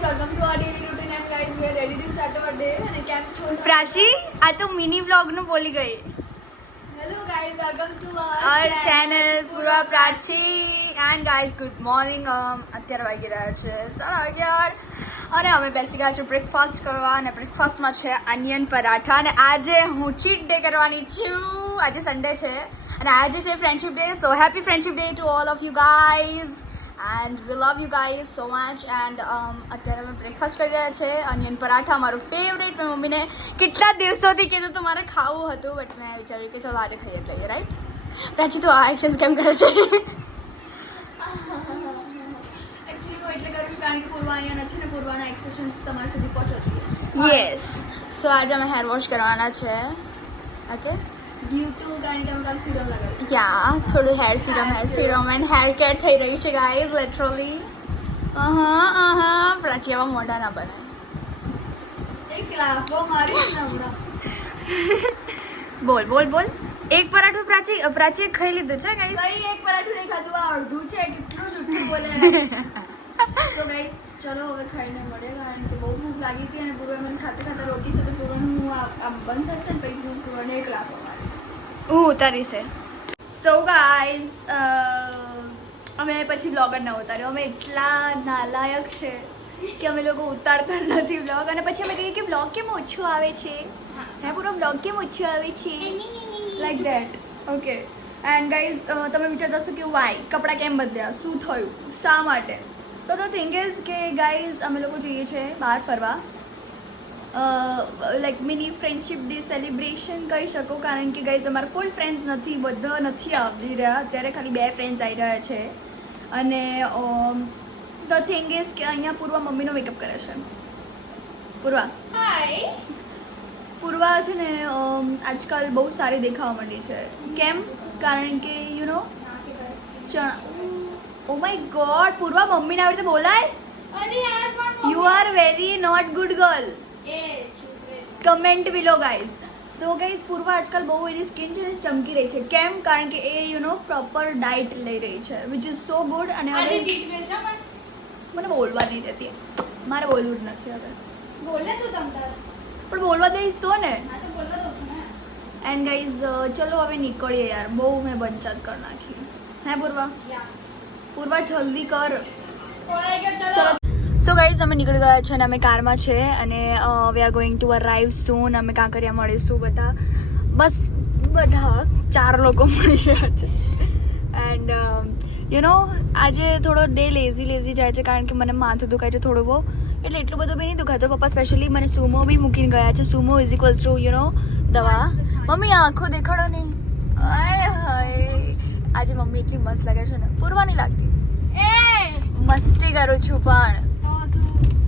guys, welcome to our daily routine and guys, we are ready to start our day અને કેમ છો પ્રાચી આ તો મિની વ્લોગ નું બોલી ગઈ. Hello guys, welcome to our channel Purva Prachi and guys good morning. અત્યારે વાગી રહ્યા છે 11:30 અને અમે બેસી ગયા છે બ્રેકફાસ્ટ કરવા અને બ્રેકફાસ્ટમાં છે અનિયન પરાઠા અને આજે હું ચીટ ડે કરવાની છું. આજે સન્ડે છે અને આજે છે friendship day. So happy friendship day to all of you guys and we love you guys so much. and અત્યારે અમે બ્રેકફાસ્ટ કરી રહ્યા છે અનિયન પરાઠા, મારું ફેવરેટ. મેં મમ્મીને કેટલા દિવસોથી કીધું તો મારે ખાવું હતું બટ મેં વિચાર્યું કે ચલો આજે ખાઈ જ લઈએ. રાઈટ પ્રાચી તો આ એક્શન કેમ કરે છે? એકચ્યુઅલી હું એટલે કરું છું કારણ કે પૂર્વા અહીંયા નથી ને પૂર્વાના એક્સપ્રેશન્સ તમારા સુધી પહોંચો. યસ સો આજે અમે હેર વોશ કરવાના છે. ઓકે ડ્યુ ટુ કારણ કે અમે કાલે સિરમ લગાવ્યું. યા થોડું hair serum and hair care થઈ રહ્યું છે ગાઈઝ લિટરલી. પ્રાચી આવા મોઢા ના બને. એક લાફો મારીશ ને હમણાં. બોલ બોલ બોલ. એક પરાઠું પ્રાચી ખાઈ લીધું છે ગાઈઝ. કઈ એક પરાઠું નહીં ખાધું, આ અડધું છે. કેટલું જુઠ્ઠું બોલે. સો ગાઈઝ ચલો હવે ખાઈને મળે કારણ કે બહુ ભૂખ લાગી હતી અને પૂર્વે મને ખાતે રોટી છે તો પૂર્વનું હું આ બંધ થશે ને પછી હું પૂર્વને એક લાફો મારીશ. ઉતારી છે. સો ગાઈઝ અમે પછી બ્લોગ જ ન ઉતાર્યો. અમે એટલા નાલાયક છે કે અમે લોકો ઉતારતા નથી બ્લોગ અને પછી અમે કહીએ કે બ્લોગ કેમ ઓછું આવે છે, હે પૂરો બ્લોગ કેમ ઓછું આવે છે like that. Okay and guys તમે વિચારતા હશો કે વાય કપડાં કેમ બદલ્યા, શું થયું, શા માટે? તો ધ થિંગ ઇઝ કે ગાઈઝ અમે લોકો જઈએ છીએ બહાર ફરવા, like mini friendship day celebration કરી શકો કારણ કે ગાઈઝ અમારા ફૂલ ફ્રેન્ડ્સ નથી, બધા નથી આવી રહ્યા. અત્યારે ખાલી 2 ફ્રેન્ડ્સ આવી રહ્યા છે અને ધ થિંગ ઇઝ કે અહીંયા પૂર્વા મમ્મીનો મેકઅપ કરે છે. પૂર્વા હાય. પૂર્વા છે ને આજકાલ બહુ સારી દેખાવા માંડી છે. કેમ? કારણ કે you know oh my god Purva મમ્મીને આવી રીતે બોલાય? અરે યાર પણ you are very not good girl. એ ચૂપ રે. Comment below guys. તો ગાઈઝ પૂર્વા આજકાલ બહુ એની સ્કિન છે ને ચમકી રહી છે. કેમ? કારણ કે એ યુ નો પ્રોપર ડાયટ લઈ રહી છે વિચ ઇઝ સો ગુડ. અને આજે હવે જીત મેં જા પણ મને બોલવા નહીં દેતી. મારે બોલવું જ નથી હવે. બોલે તું તમ તાર. પણ બોલવા દઈશ તો ને. હા તો બોલવા દઉં છું ને. એન્ડ ગાઈઝ ચલો હવે નીકળીએ યાર, બહુ મેં બંચાત કરી નાખી. હે પૂર્વા? યા પૂર્વા જલ્દી કર. ઓરાઈ ગયો ચલો. સો ગાઈઝ અમે નીકળી ગયા છે અને અમે કારમાં છે અને we are going to arrive soon. અમે કાંકરિયા મળીશું બધા, બસ બધા 4 લોકો મળી ગયા છે. એન્ડ યુ નો આજે થોડો ડે લેઝી જાય છે કારણ કે મને માથું દુખાય છે થોડું બહુ, એટલે એટલું બધું બી નહીં દુખાતો. પપ્પા સ્પેશિયલી મને સુમો બી મૂકીને ગયા છે. Sumo is equals to you know દવા. મમ્મી આંખો દેખાડો નહીં. આય હાય આજે મમ્મી એટલી મસ્ત લાગે છે ને. પૂર્વા નહીં લાગતી. મસ્તી કરું છું પણ.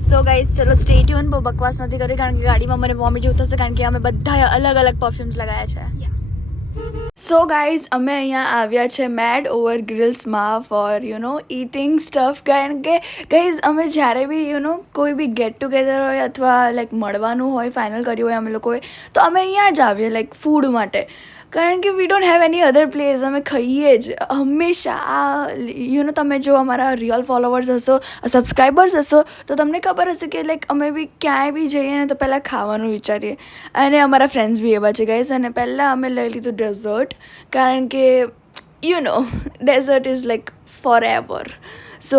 સો ગાઈઝ ચલો સ્ટે ટ્યુન. બહુ બકવાસ નથી કરી કારણ કે ગાડીમાં મને વોમિટ જેવું થશે કારણ કે અમે બધા અલગ અલગ પરફ્યુમ્સ લગાવ્યા છે. સો ગાઈઝ અમે અહીંયા આવ્યા છે મેડ ઓવર ગ્રિલ્સમાં for you know eating stuff. કારણ કે ગાઈઝ અમે જ્યારે બી યુ નો કોઈ બી ગેટ ટુગેધર હોય અથવા લાઈક મળવાનું હોય ફાઇનલ કર્યું હોય અમે લોકોએ તો અમે અહીંયા જ આવીએ લાઈક ફૂડ માટે કારણ કે we don't have any other place. અમે ખાઈએ જ હંમેશા. યુ નો તમે જો અમારા રિયલ ફોલોવર્સ હશો, સબસ્ક્રાઈબર્સ હશો તો તમને ખબર હશે કે લાઈક અમે બી ક્યાંય બી જઈએ ને તો પહેલાં ખાવાનું વિચારીએ અને અમારા ફ્રેન્ડ્સ બી એવા છે ગાઈઝ. અને પહેલાં અમે લઈ લીધું ડેઝર્ટ કારણ કે you know dessert is like forever. So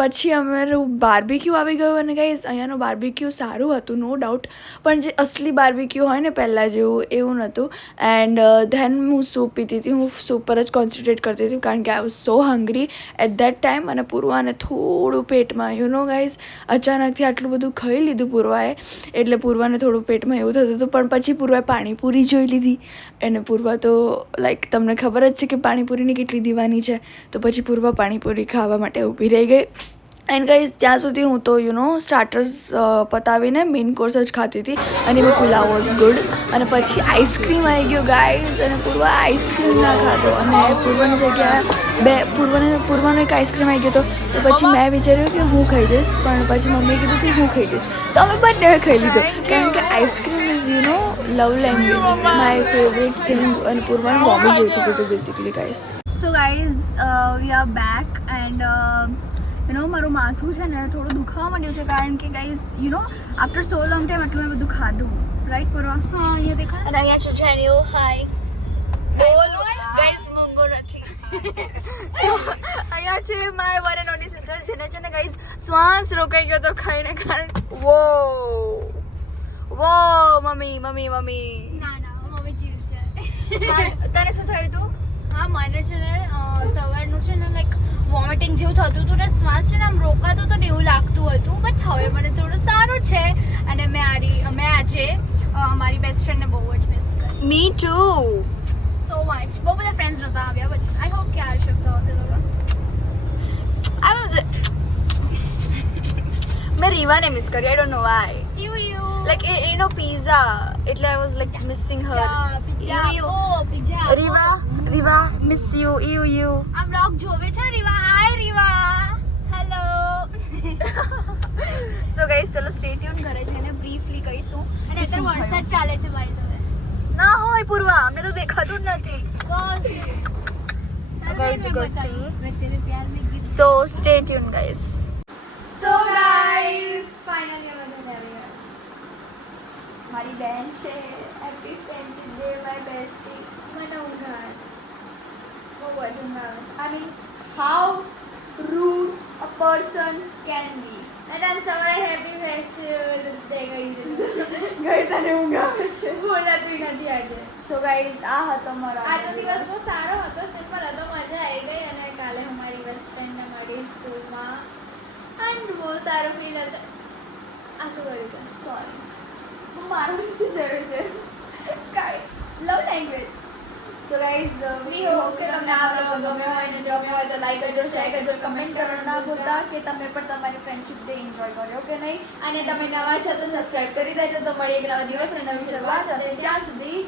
પછી અમારું બાર્બીક્યુ આવી ગયું અને ગાઈઝ અહીંયાનું બાર્બીક્યુ સારું હતું નો ડાઉટ, પણ જે અસલી બાર્બીક્યુ હોય ને પહેલાં જેવું એવું નહોતું. એન્ડ ધેન હું સૂપ પીતી હતી. હું સૂપ પર જ કોન્સન્ટ્રેટ કરતી હતી કારણ કે I was so hungry at that time. અને પૂર્વાને થોડું પેટમાં યુ નો ગાઈઝ અચાનકથી આટલું બધું ખાઈ લીધું પૂર્વાએ એટલે પૂર્વાને થોડું પેટમાં એવું થતું હતું. પણ પછી પૂર્વાએ પાણીપુરી જોઈ લીધી અને પૂર્વા તો લાઈક તમને ખબર જ છે કે પાણીપુરીની કેટલી દીવાની છે. તો પછી પૂર્વા પાણીપુરી ખાવા માટે ઊભી રહી ગઈ. એન્ડ ગાઈઝ ત્યાં સુધી હું તો યુ નો સ્ટાર્ટર્સ પતાવીને મેઇન કોર્સ જ ખાતી હતી અને એમાં પુલાવ વોઝ ગુડ. અને પછી આઈસ્ક્રીમ આવી ગયો ગાઈઝ અને પૂર્વા આઈસ્ક્રીમ ના ખાધો અને પૂર્વાની જગ્યાએ પૂર્વાનો એક આઈસ્ક્રીમ આવી ગયો હતો. તો પછી મેં વિચાર્યું કે હું ખાઈ જઈશ પણ પછી મમ્મીએ કીધું કે હું ખાઈ જઈશ તો અમે બંને ખાઈ લીધો કારણ કે ice cream is you know love language, my favourite thing. અને પૂર્વાનું વોમિટ જોઈતું હતું basically guys. So guys we are back and મારું માથું છે ને થોડું દુખાવા માંડ્યું છે કારણ કે ગાઈઝ આફ્ટર સો લોંગ ટાઈમ આટલું મેં બધું ખાધું રાઈટ પરવા હા અહીંયા દેખાય અને અહીંયા છે જેન્યુ હાય બોલ ગાઈઝ મંગો નથી So, અહીંયા છે my one and only sister જેને છે ને ગાઈઝ શ્વાસ રોકાઈ ગયો તો ખાઈને કારણ વો મમ્મી ના મમ્મી ચીલ છે તને શું થયું તું હા મને છે ને સવારનું છે ને લાઈક વોમિટિંગ જેવું થતું હતું ને શ્વાસ છે ને આમ રોકાતો તો ને એવું લાગતું હતું બટ હવે મને થોડું સારું છે અને મેં આજે મારી બેસ્ટ ફ્રેન્ડને બહુ જ મિસ કરી મી ટુ સો મચ બહુ બધા ફ્રેન્ડ્સ નહોતા આવ્યા બટ આઈ હોપ કે આવી શકતા હોતે લોકો મેં રીવાને મિસ કરી I don't know why you like એનો પિઝા એટલે I was like missing her pizza Riva miss you આ બ્લોગ જોવે છે Riva hi Riva hello so guys ચલો સ્ટે ટ્યુન ઘરે જઈને બ્રીફલી કહીશું અને અત્યારે વરસાદ ચાલે છે ભાઈ તો ના હોય પૂર્વા અમને તો દેખાતું જ નથી સો stay tune guys so guys finally અમે ઘરે આવ્યા મારી બેન છે happy friendship day my bestie મને ઊંઘ આવે છે બહુ જ ઊંઘ આવે છે I mean, how rude a person can be. અને સવારે હેપી ફેસ્ટિવલ ડે ગઈ Guys, આને ઊંઘ આવે છે. બોલાતું નથી આજે So guys, આ હતો મારો આજનો દિવસ બહુ સારો હતો સિમ્પલ હતો મજા આવી ગઈ અને કાલે હું મારી બેસ્ટ ફ્રેન્ડને મળી સ્કૂલમાં એન્ડ બહુ સારું ફીલ હશે આ શું કર્યું છે સોરી મારું શું જરૂર છે guys love language so guys we hope કે તમને આ બ્લોગ ગમ્યો હોય અને ગમ્યો હોય તો લાઈક કરજો શેર કરજો કમેન્ટ કરવાનું ના ભૂલતા કે તમે પણ તમારી ફ્રેન્ડશિપ ડે એન્જોય કર્યો કે નહીં અને તમે નવા છો તો સબસ્ક્રાઇબ કરી દેજો તો મળીએ એક નવા દિવસ અને નવી શરૂઆત સાથે ત્યાં સુધી